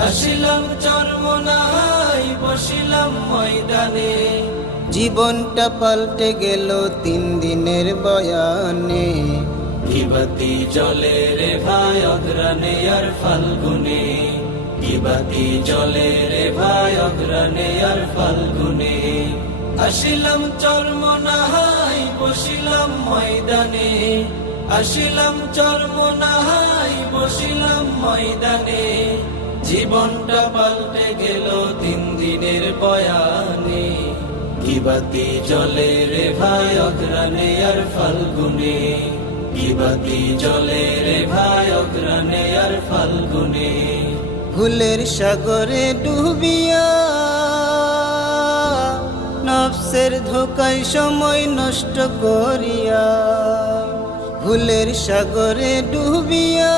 আসিলাম চরমোনাই বসিলাম ময়দানে, জীবনটা পাল্টে গেল 3 দিনের বয়ানে। কিবাতি জলে রে ভাই অগ্রানে আর ফাল্গুনে, কিবাতি জলে রে ভাই অগ্রানে আর ফাল্গুনে। আসিলাম চরমোনাই বসিলাম ময়দানে, আসিলাম চরমোনাই বসিলাম ময়দানে, জীবনটা পাল্টে গেল 3 দিনের বয়ানে। কিবাতি জলে রে ভাই অগ্রানে আর ফাল্গুনে, কিবাতি জলে রে ভাই অগ্রানে আর ফাল্গুনে। ভুলের সাগরে ডুবিয়া নফসের ধোকায় সময় নষ্ট করিয়া, ভুলের সাগরে ডুবিয়া